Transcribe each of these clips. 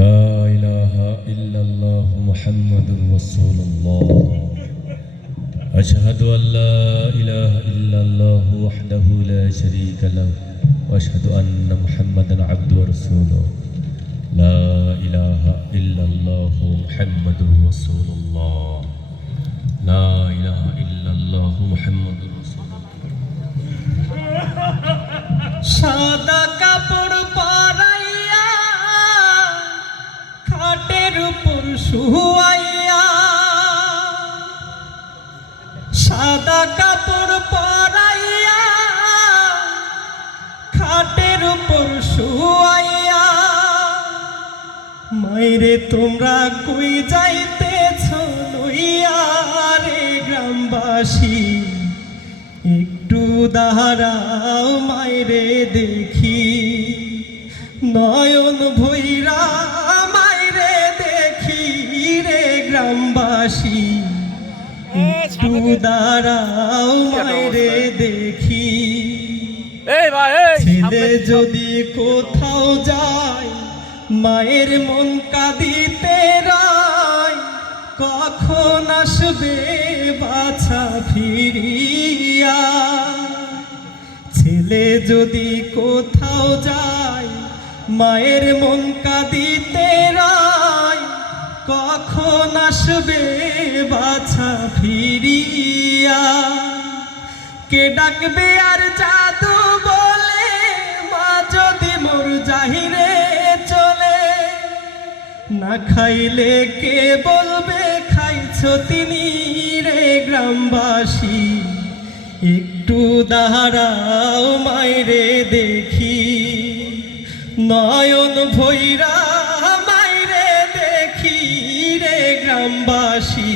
لا إله إلا الله محمد رسول الله. أشهد أن لا إله إلا الله وحده لا شريك له وأشهد أن محمدا عبده ورسوله. لا إله إلا الله محمد رسول الله. لا إله إلا الله محمد رسول الله. মাইরে তোমরা কই যাইতেছ? লইয়া রে গ্রামবাসী একটু দাঁড়াও মাইরে দেখি। নয়ন ভৈরা মাইরে দেখি রে গ্রামবাসী একটু দাঁড়াও মাইরে দেখি। ছেলে যদি কোথাও যায় মায়ের মন কাঁদিতে রায়, কখন আসবে বাছা ফিরিয়া? ছেলে যদি কোথাও যায়, মায়ের মন কাঁদিতে রায়, কখন আসবে বাছা ফিরিয়া? কে ডাকবে আর জাদু বলে, মা যদি মোর জাহিরে না খাইলে কে বলবে, খাইছ তিনি রে গ্রামবাসী। একটু দাঁড়াও মাইরে দেখি। নয়ন ভৈরা মাইরে দেখি রে গ্রামবাসী।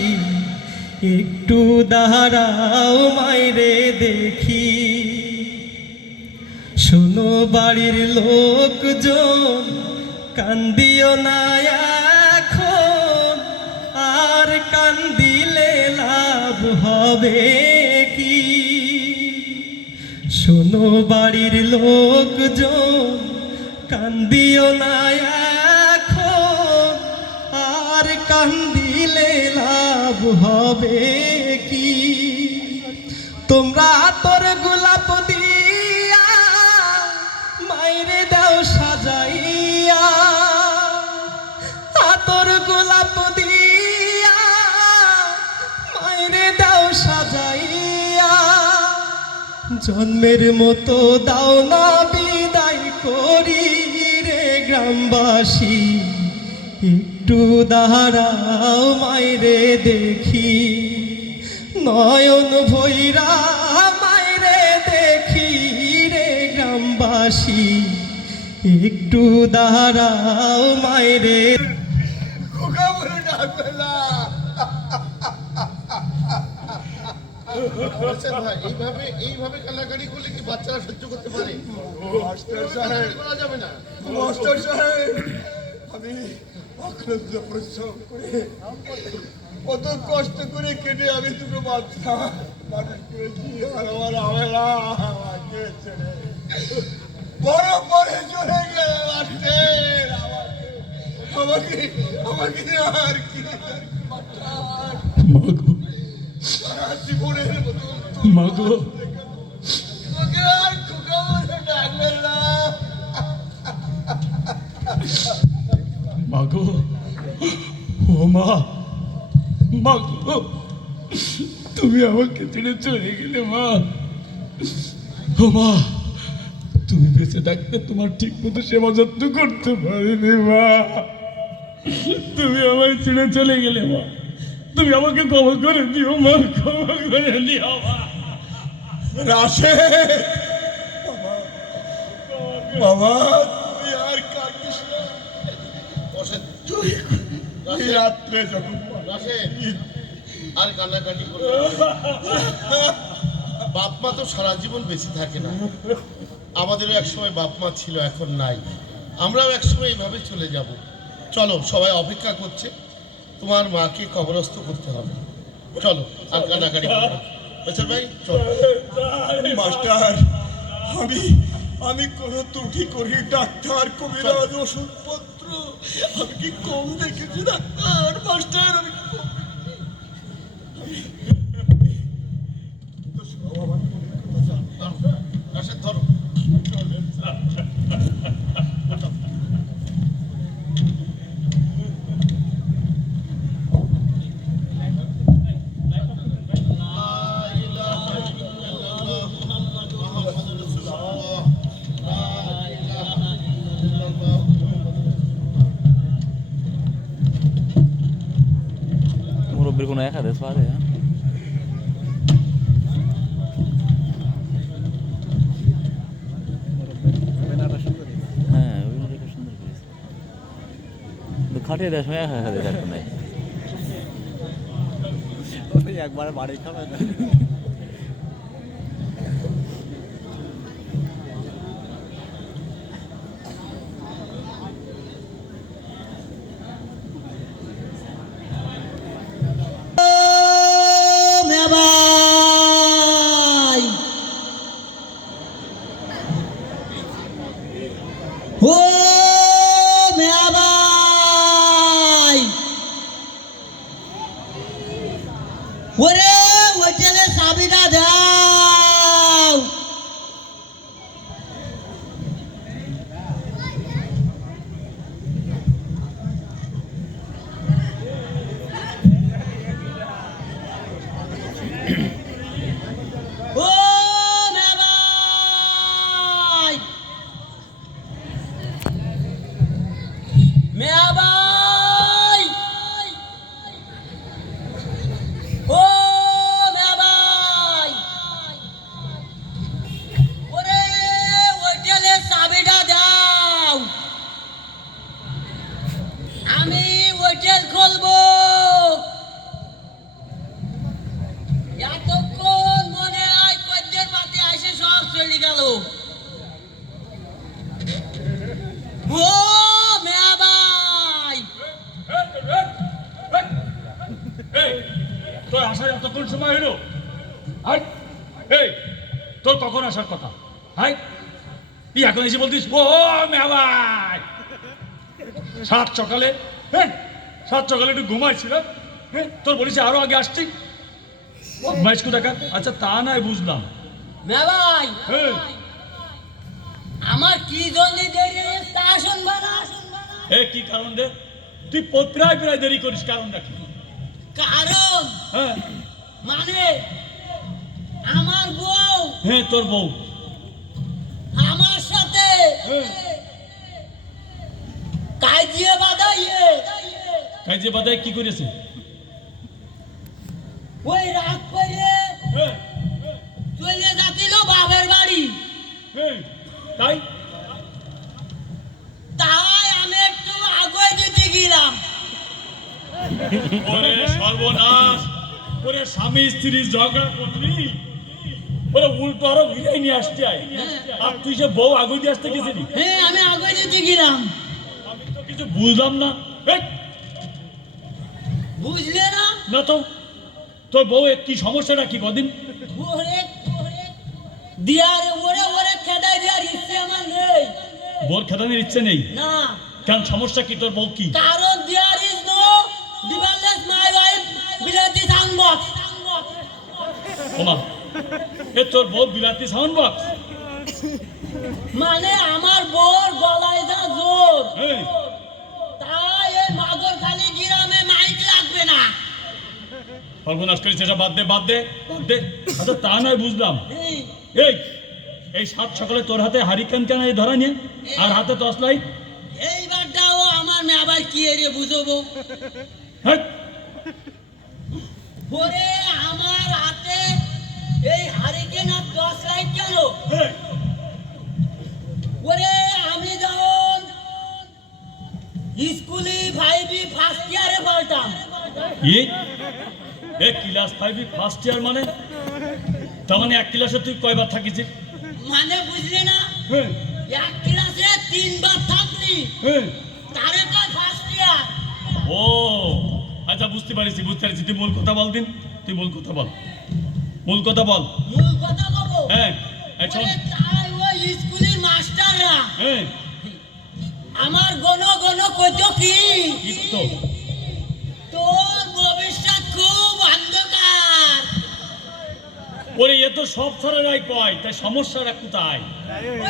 একটু দাঁড়াও মাইরে দেখি। শোনো বাড়ির লোকজন, কান্দিও না এখন আর কান্দিলে লাভ হবে কি? শোনো বাড়ির লোক লোকজন কান্দিও না এখন। আর কান্দিলে লাভ হবে কি? তোমরা তোর গোলাপ দিয়া মাইরে দাও সাজাইয়া জন্মের মতো দাও না বিদায় করি রে গ্রামবাসী। একটু দাঁড়াও মাইরে দেখি। নয়ন ভৈরা মাইরে দেখি রে গ্রামবাসী। একটু দাঁড়াও মাইরে এইভাবে এইভাবে কান্নাকাটি করলে কি বাচ্চারা সহ্য করতে পারে? মাস্টার সাহেব। করা যাবে না। মাস্টার সাহেব আমি অক্লান্ত পরিশ্রম করে কত কষ্ট করে কেটে আমি দুটো বাচ্চা মানুষ করেছি আর আমার আমেলা আমাকে ছেড়ে বড় চলে গেল আমাকে আমাকে আমাকে আর কি তুমি আমাকে ছেড়ে চলে গেলে, মা। ও মা, তুমি বেঁচে থাকতে তোমার ঠিক মতো সেবা যত্ন করতে পারিনি, মা। তুমি আমায় ছেড়ে চলে গেলে, মা। তুমি আমাকে ক্ষমা করে দিও মা ক্ষমা করে দিও রাশে বাবা তুই আর কাঁদিস না। তুই রাত্রে যখন আর কান্নাকাটি করবে বাপ মা তো সারা জীবন বেঁচে থাকে না। আমাদেরও একসময় বাপ মা ছিল এখন নাই। আমরাও একসময় এইভাবে চলে যাব। চলো সবাই অপেক্ষা করছে। তোমার মাকে কবরস্থ করতে হবে। চলো আর কান্নাকাটি বেচার ভাই চলো। মাস্টার আমি আমি কোনো ত্রুটি করি ডাক্তার কবিরাজ ওষুধপত্র। আমি কি কম দেখেছি ডাক্তার? মাস্টার আমি খাটিয়ে দেওয়ার সময় এক হাতে থাকতো নাই একবার বাড়ি খাবে না মেবাই তোর আসার এতক্ষণ সময় হলো হাই এই তোর কখন আসার কথা? হাই তুই এখন এসে বলতিস ও মেয়া ভাই সাত সকালে হ্যাঁ সাত সকালে একটু ঘুমাইছিল হ্যাঁ তোর বলিস আরও আগে আসছি। বাইশকু টাকা আচ্ছা তা নয় বুঝলাম। মেয়া হ্যাঁ। আমার কি জন্য দেরি তা শুনবা না? এ কি কারণ রে? তুই প্রায় প্রায় দেরি করিস কারণটা কি? কারণ হ্যাঁ। মানে আমার বউ হ্যাঁ তোর বউ। আমার সাথে হ্যাঁ। কাজিয়ে বাদাইয়ে। কাজিয়ে বাদাই কি করেছে? স্ত্রী ঝগড়া করলি ওরে উল্টো আরও ভিড়াই নিয়ে আসতে আয়। আর তুই যে বউ আগুন দিয়ে আসতে গেছিলি? হ্যাঁ আমি আগে দিতে গেলাম। আমি তো কিছু বুঝলাম না। বুঝলে না? না তো তোর বউ কি সমস্যাটা কি কদিন? দিয়ারে ওরে ওরে খেদাই দেওয়ার ইচ্ছে আমার নেই। বোর খেদানোর ইচ্ছে নেই? না। কারণ সমস্যা কি তোর বউ কি? কারণ there is no device my wife বিলাতি সাউন্ড বক্স ওমা এ তোর বউ বিলাতি সাউন্ড বক্স। মানে আমার বোর গলায় যা জোর তাই এই মাগর খালি গ্রামে মাইক লাগবে না। সর্বনাশ করেছে এটা বাদ দে বাদ দে বাদ দে। আচ্ছা তা নয় বুঝলাম। এই। এই সাত সকালে তোর হাতে হারিকেন কেন এই ধরা নিয়ে? আর হাতে টর্চ লাইট? এইবারটাও আমার মেয়াবার কি এরে বুঝব? হ্যাঁ লাইট ওরে আমি যখন স্কুলে ফাইভি ফার্স্ট ইয়ারে পড়তাম। কি? এ ক্লাস ফাইভ ফার্স্ট ইয়ার মানে? তার মানে এক ক্লাসে তুই কয়বার থাকিস? মানে বুঝলি না? হ্যাঁ। এক ক্লাসে তিনবার থাকলি। হ্যাঁ। তারে কয় ফার্স্ট ইয়ার ও আচ্ছা বুঝতে পারিস বুঝতে পারিস তুই মূল কথা বল দিন। তুই মূল কথা বল। মূল কথা বল। মূল কথা বলব? হ্যাঁ। স্কুলের মাস্টাররা। আমার গণ গণ কইতো কি? তোর ভবিষ্যৎ খুব অন্ধকার। ওরে এ তো সব ছেলেরাই কয় তাই সমস্যাটা কোথায়?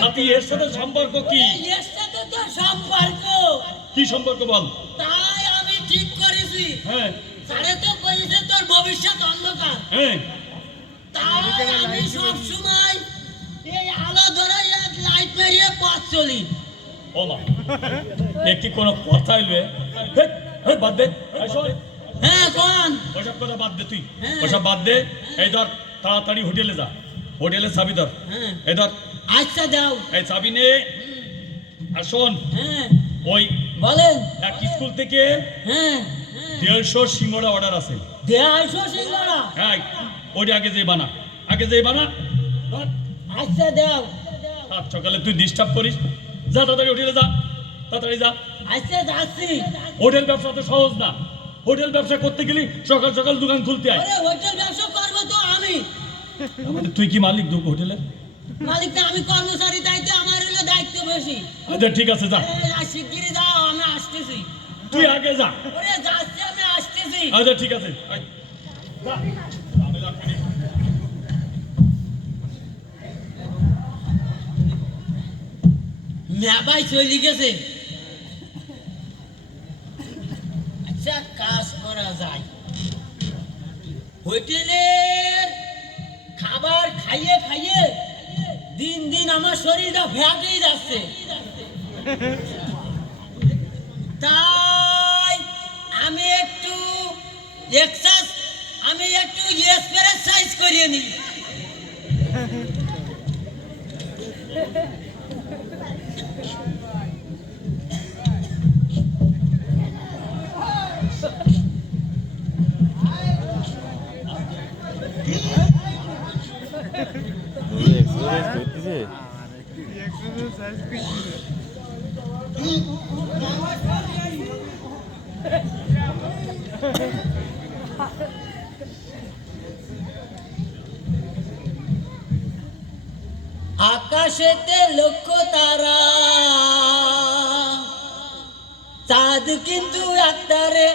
সাথী এর সাথে সম্পর্ক কি? এর সাথে তো সম্পর্ক। কি সম্পর্ক বল? তাই আমি ঠিক করেছি। হ্যাঁ। সাড়ে তো করেছে তোর ভবিষ্যৎ অন্ধকার। হ্যাঁ। তাই আমি সব সময় এই আলো ধরে লাইট মেরিয়ে পথ চলি। ও মা। এ কি কোনো কথা হেই, বাদ দে। হ্যাঁ কোন? ওসব কথা বাদ দে তুই। ওসব বাদ দে। এই ধর তাড়াতাড়ি হোটেলে যা। হোটেলে চাবি ধর। এই ধর। আচ্ছা দাও এই চাবি নে। আর শোন। হ্যাঁ ওই বলেন। এক স্কুল থেকে হ্যাঁ দেড়শো সিঙ্গড়া অর্ডার আছে। দেড়শো সিঙ্গারা হ্যাঁ ওইটা আগে যে বানা। আগে যে বানা। ধর। আচ্ছা দাও। সাত সকালে তুই ডিস্টার্ব করিস। যা তাড়াতাড়ি হোটেলে যা। তাড়াতাড়ি যা। আচ্ছা যাচ্ছি। হোটেল ব্যবসা তো সহজ না। হোটেল ব্যবসা করতে গেলে সকাল সকাল দোকান খুলতে হয় আরে হোটেল ব্যবসা করব তো আমি। আমাদের তুই কি মালিক দু হোটেলে? মালিক না আমি কর্মচারী দায়িত্ব আমার হলো দায়িত্ব বেশি। আচ্ছা ঠিক আছে যা। শিগগিরই দাও আমি আসতেছি। তুই আগে যা। ওরে যাচ্ছি আমি আসতেছি। আচ্ছা ঠিক আছে যা। মেবাই চলে গেছে। আচ্ছা কাজ করা যায়। হোটেলের খাবার খাইয়ে খাইয়ে দিন দিন আমার শরীরটা ফ্যাটেই যাচ্ছে। তাই আমি একটু এক্সাস আমি একটু এক্সারসাইজ করিয়ে নিই। এক্সারসাইজ করতেছে। চাঁদ কিন্তু একটারে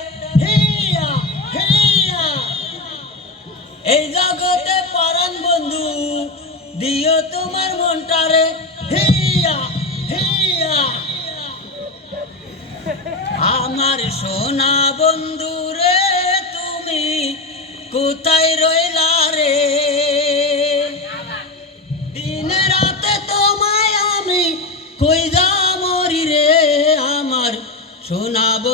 হিয়া হিয়া। এই জগতে পরাণ বন্ধু, দিও তোমার মনটারে হিয়া হিয়া। আমার সোনা বন্ধু রে, তুমি কোথায় রইলা রে?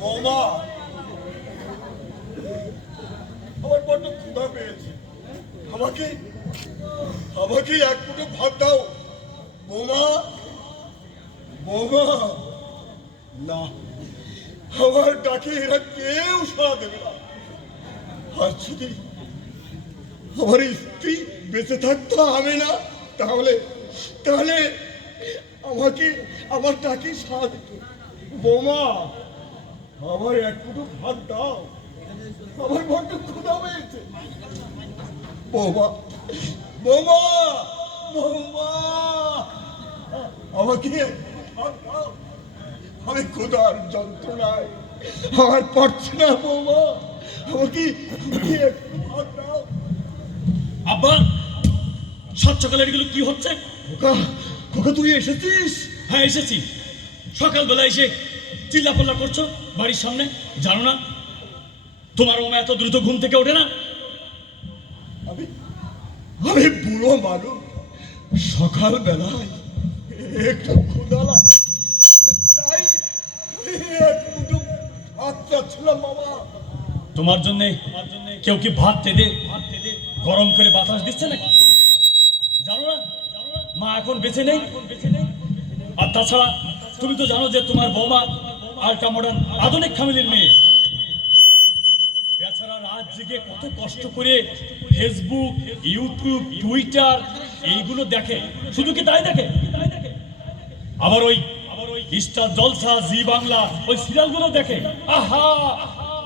বৌমা আমার বড্ড ক্ষুধা পেয়েছে। আমাকে আমাকে এক ফুটো ভাত দাও। বৌমা বৌমা না, আমার ডাকে এরা কেউ সাড়া দেবে না। আর যদি আমার স্ত্রী বেঁচে থাকতো আমি না, তাহলে তাহলে আমাকে, আমার ডাকে সাড়া দিত। বৌমা আমার এক ফুটো ভাত দাও। আমার বড্ড ক্ষুধা পেয়েছে। বৌমা বৌমা বৌমা। আমাকে আমি ক্ষুধার যন্ত্রণায় আমার পারছে না বৌমা। আমাকে একটু ভাত দাও। আব্বা সাত সকালে এগুলো কি হচ্ছে? খোকা খোকা তুই এসেছিস? হ্যাঁ এসেছি। সকালবেলা এসে চিল্লাপাল্লা করছ? বাড়ির সামনে? জানো না? তোমার ওমা এত দ্রুত ঘুম থেকে ওঠে না? আমি আমি বুড়ো মানুষ। সকাল বেলায় একটু ক্ষুধা লাগে। তাই মুঠো ভাত চাচ্ছিলাম বাবা। তোমার জন্য কেউ কি ভাত তেদে গরম করে বাতাস দিচ্ছে নাকি? জানো না? মা এখন বেঁচে নেই। আর তাছাড়া তুমি তো জানো যে তোমার বৌমা আল্ট্রা মডার্ন আধুনিক ফ্যামিলির মেয়ে। বেচারা রাত জেগে কত কষ্ট করে ফেসবুক ইউটিউব টুইটার এইগুলো দেখে। শুধু কি তাই দেখে? আবার ওই আবার ওই জলসা, জি বাংলা, ওই সিরিয়ালগুলো দেখে। আহা!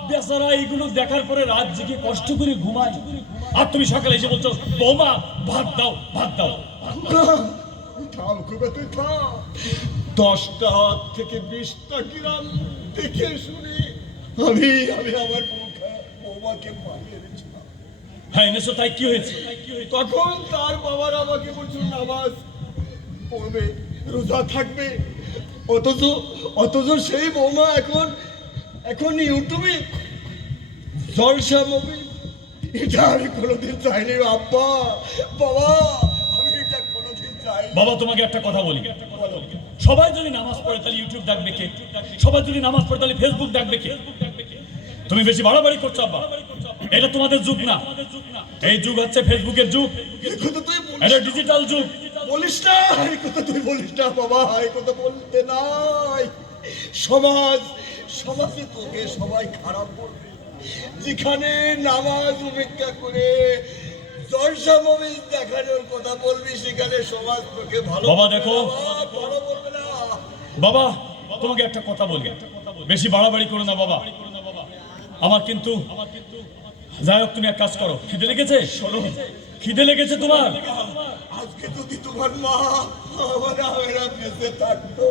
বেচারা এইগুলো দেখার পরে রাত জেগে কষ্ট করে ঘুমায়। আর তুমি সকালে এসে বলছো, বৌমা ভাত দাও ভাত দাও। খুবে তুই দশটা থেকে বিশটা গ্রাম দেখে শুনে। আমি আমি আমার বৌমাকে দিয়েছিলাম। হ্যাঁ এনেছো তাই কি হয়েছে? তখন তার বাবার আমাকে বলছিল নামাজ পড়বে রোজা থাকবে। অথচ অথচ সেই বৌমা এখন এখন ইউটিউবে জলসা মুভি এটা আমি কোনোদিন চাইনি। আব্বা বাবা আমি এটা কোনোদিন চাইনি বাবা তোমাকে একটা কথা বলি। সবাই যদি নামাজ পড়ে তাহলে ইউটিউব দেখবে কে? সবাই যদি নামাজ পড়ে তাহলে ফেসবুক দেখবে কে? তুমি বেশি বাড়াবাড়ি করছ আব্বা। এটা তোমাদের যুগ না। এই যুগ হচ্ছে ফেসবুকের যুগ। এটা ডিজিটাল যুগ। বলিস না এই কথা তুই বলিস না বাবা এই কথা বলতে নাই। সমাজ সমাজে তোকে সবাই খারাপ বলবে। যেখানে নামাজ উপেক্ষা করে জলসা মমিজ দেখানোর কথা বলবি সেখানে সমাজ তোকে ভালো বাবা দেখো। ভালো বলবে না। বাবা তোমাকে একটা কথা বলি। বেশি বাড়াবাড়ি করো না বাবা। আমার কিন্তু যাই হোক তুমি এক কাজ করো। খিদে লেগেছে? শোনো। খিদে লেগেছে তোমার? আজকে যদি তোমার মা আমার আমেরা বেঁচে থাকতো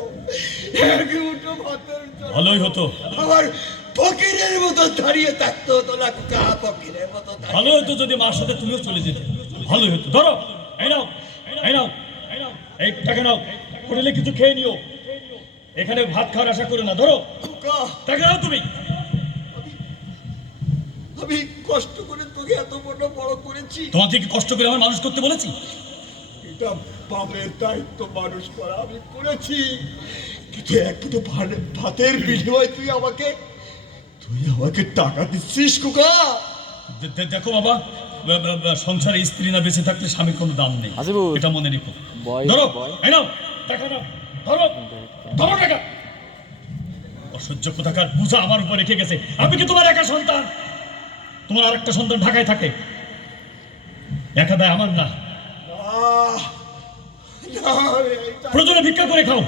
এক মুঠো ভাতের ভালোই হতো। আমার ফকিরের মতো দাঁড়িয়ে থাকতো হতো না কা ফকিরের মতো ভালো হতো যদি মার সাথে তুমিও চলে যেতে। ভালোই হতো। ধরো এই নাও এই নাও এই টাকা নাও হোটেলে কিছু খেয়ে নিও। এখানে ভাত খাওয়ার আশা করো না ধরো। টাকা নাও তুমি। আমি কষ্ট করে তোকে এত বড় বড় করেছি। তোমাকে কি কষ্ট করে আমার মানুষ করতে বলেছি? এটা বাপের দায়িত্ব মানুষ করা আমি করেছি। কিন্তু এক দুটো ভাত- ভাতের বিনিময়ে তুই আমাকে তুই আমাকে টাকা দিচ্ছিস কুকা দেখো বাবা সংসারে স্ত্রী না বেঁচে থাকলে স্বামীর কোনো দাম নেই। এটা মনে রেখো। বয়, ধরো এই নাও টাকা নাও ধরো ধরো টাকা। অসহ্য কোথাকার বুঝা আমার উপর রেখে গেছে। আমি কি তোমার একা সন্তান? তোমার আরেকটা সন্তান ঢাকায় থাকে। একা দেয় আমার না। প্রয়োজনে ভিক্ষা করে খাও।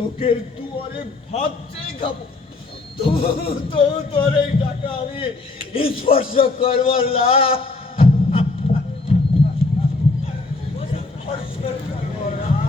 লোকের দুয়ারে ভাত চেয়ে খাব। তো তোর এই টাকা আমি স্পর্শ করব না। স্পর্শ করব না।